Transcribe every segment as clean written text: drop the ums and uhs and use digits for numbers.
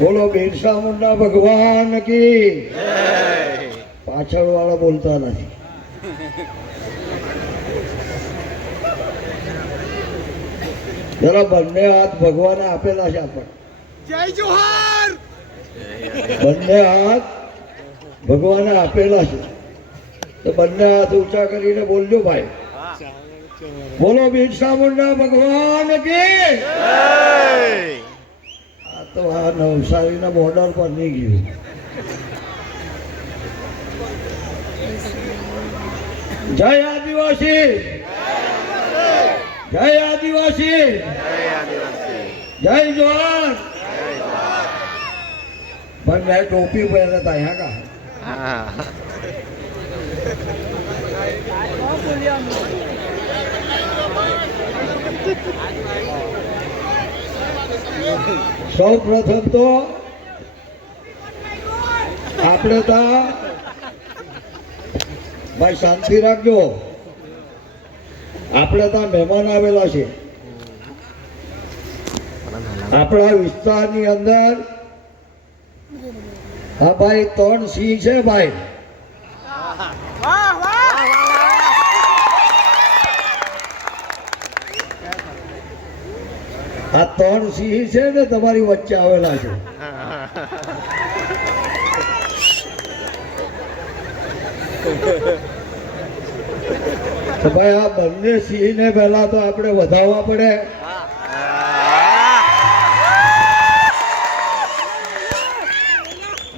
બોલો બિરસા મુંડા ભગવાન કી પાછળ વાળા બોલતા નથી. જરા બંને હાથ ભગવાને આપેલા છે આપણને. જય જોહાર. બંને હાથ ભગવાને આપેલા છે તો બંને હાથ ઊંચા કરીને બોલજો ભાઈ. બોલો બિરસા મુંડા ભગવાન કી. આ તો આ નવસારીના બોર્ડર પર નહીં ગયું. જય આદિવાસી, જય આદિવાસી, જય જોહાર. પણ મેં ટોપી પહેરે હતા અહીંયા કા. સૌ પ્રથમ તો આપણે ત્યાં ભાઈ શાંતિ રાખજો. આપણે ત્યાં મહેમાન આવેલા છે આપણા વિસ્તારની અંદર. હા ભાઈ 3 સિંહ છે ભાઈ. આ 3 સિંહ છે ને તમારી વચ્ચે આવેલા છે. તો ભાઈ આ બંને સિંહ ને પહેલા તો આપણે વધાવવા પડે.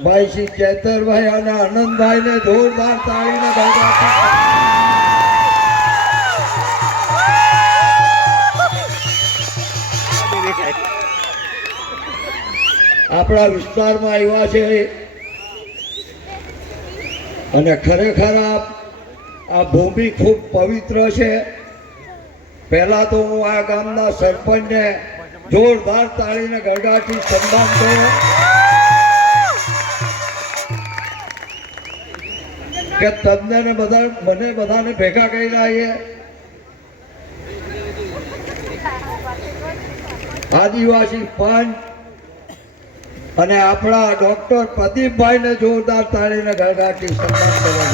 ભાઈ શ્રી ચેતરભાઈ અને આનંદભાઈ ને જોરદાર તાળીને આપણા વિસ્તારમાં આવ્યા છે. અને ખરેખર આ ભૂમિ ખૂબ પવિત્ર છે. પહેલા તો હું આ ગામના સરપંચને જોરદાર તાળીને ગરગાથી સન્માન કરું કે તમને મને બધાને ભેગા કરી આવીએ. આદિવાસી પંચ અને આપણા ડોક્ટર પ્રદીપભાઈને જોરદાર તાળીને ગળગાટી સન્માન કરવા.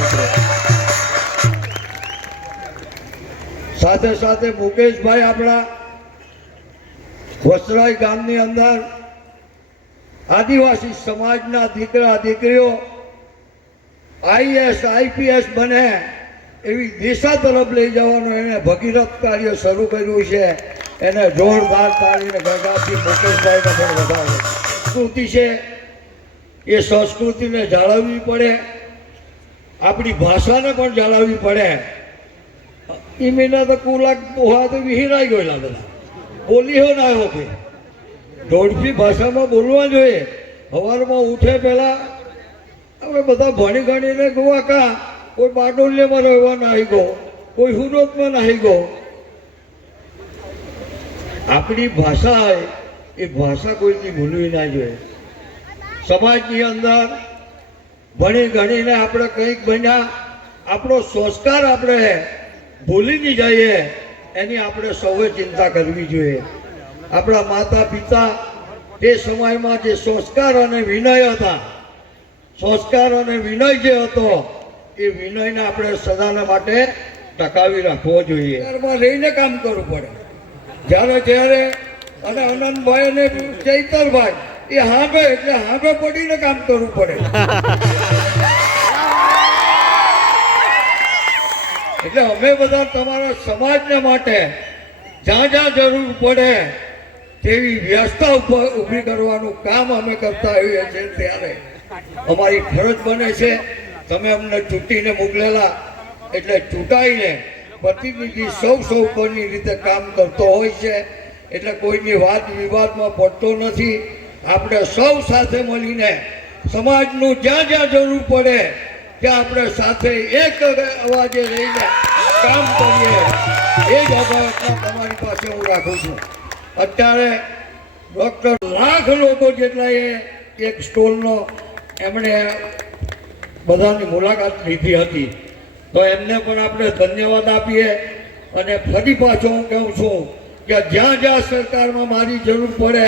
સાથે સાથે મુકેશભાઈ આપણા વસરાઈ ગામની અંદર આદિવાસી સમાજના દીકરા દીકરીઓ IAS IPS બને એવી દિશા તરફ લઈ જવાનું એને ભગીરથ કાર્ય શરૂ કર્યું છે. એને જોરદાર તાળીને ગળગાટી મુકેશભાઈને પણ વધાવો. સંસ્કૃતિ છે એ સંસ્કૃતિને જાળવવી પડે. આપણી ભાષાને પણ જાળવવી પડે. એ મહિના તો કુલાક પોહા તો વિહીરાઈ ગયેલા બધા બોલી હો ના હો કે ઢોળકી ભાષામાં બોલવા જોઈએ. સવારમાં ઉઠે પહેલા આપણે બધા ભણી ગણીને ગોવા કા કોઈ બારડોલીમાં રહેવા નાહી ગયો, કોઈ સુરતમાં નાહી ગયો. આપણી ભાષા એ ભાષા કોઈની ભૂલવી ના જોઈએ. સમાજની અંદર ભણી ગણીને આપણે કંઈક બન્યા, આપણો સંસ્કાર આપણે ભૂલી નહીં જઈએ એની આપણે સૌએ ચિંતા કરવી જોઈએ. આપણા માતા પિતા તે સમયમાં જે સંસ્કાર અને વિનય હતા, સંસ્કાર અને વિનય જે હતો એ વિનયને આપણે સદાને માટે ટકાવી રાખવો જોઈએ. ઘરમાં રહીને કામ કરવું પડે. જ્યારે જ્યારે અને આનંદભાઈ અને ચૈતરભાઈ એ હાંભે એટલે હાંભે પડીને કામ કરવું પડે. એટલે અમે બધા તમારા સમાજને માટે જ્યાં જ્યાં જરૂર પડે તેવી વ્યવસ્થા ઊભી કરવાનું કામ અમે કરતા હોઈએ છીએ. ત્યારે અમારી ફરજ બને છે. તમે અમને ચૂંટીને મોકલેલા એટલે ચૂંટાઈને પ્રતિનિધિ સૌ કોઈની રીતે કામ કરતો હોય છે. એટલે કોઈની વાત વિવાદમાં પડતો નથી. આપણે સૌ સાથે મળીને સમાજનું જ્યાં જ્યાં જરૂર પડે ત્યાં આપણે સાથે એક અવાજે રહીને કામ કરીએ. એ જ અભ્યર્થના તમારી પાસે હું રાખું છું. અત્યારે ડૉક્ટર લાખ લોકો જેટલા એક સ્ટોલનો એમણે બધાની મુલાકાત લીધી હતી તો એમને પણ આપણે ધન્યવાદ આપીએ. અને ફરી પાછો હું કહું છું કે જ્યાં જ્યાં સરકારમાં મારી જરૂર પડે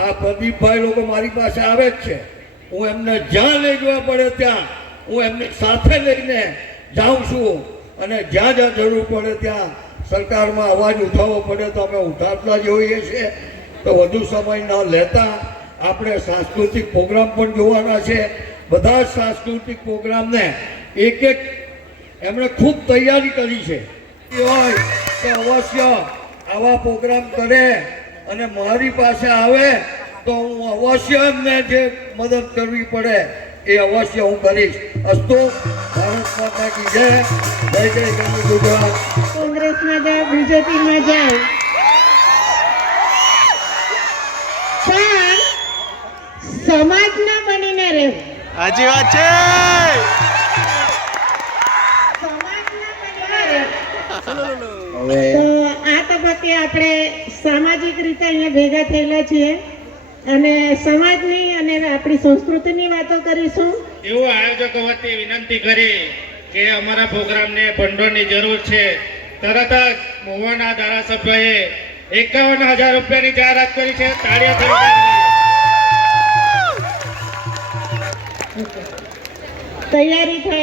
આ પ્રદીપભાઈ લોકો મારી પાસે આવે જ છે. હું એમને જ્યાં લઈ જવા પડે ત્યાં હું એમની સાથે લઈને જાઉં છું, અને જ્યાં જ્યાં જરૂર પડે ત્યાં સરકારમાં અવાજ ઉઠાવવો પડે તો અમે ઉઠાવતા જ હોઈએ છીએ. તો વધુ સમય ન લેતા આપણે સાંસ્કૃતિક પ્રોગ્રામ પણ જોવાના છે. બધા જ સાંસ્કૃતિક પ્રોગ્રામને એક એક એમણે ખૂબ તૈયારી કરી છે. હોય તો અવશ્ય આવા પ્રોગ્રામ કરે અને મારી પાસે આવે તો હું અવશ્ય એમને જે મદદ કરવી પડે એ અવશ્ય હું કરીશ. અસ્તુ. ભારત માતા કી જય. જય જય ગરવી ગુજરાત. કોંગ્રેસમાં જાય, બીજેપીમાં જાય, પણ સમાજના બનીને રહેવું. સાચી વાત છે. સમાજના બનીને રહેવું. તો આ તબક્કે આપણે સામાજિક રીતે અહીંયા ભેગા થયેલા છીએ અને સમાજની અને આપણી સંસ્કૃતિની વાતો કરીશું. એવું આયોજકો વતી વિનંતી કરી કે અમારા પ્રોગ્રામને ભંડોળની જરૂર છે. તરત જ મહુવાના ધારાસભ્યએ 51,000 રૂપિયાની જાહેરાત કરી છે. તાળીઓથી તૈયારી થાય.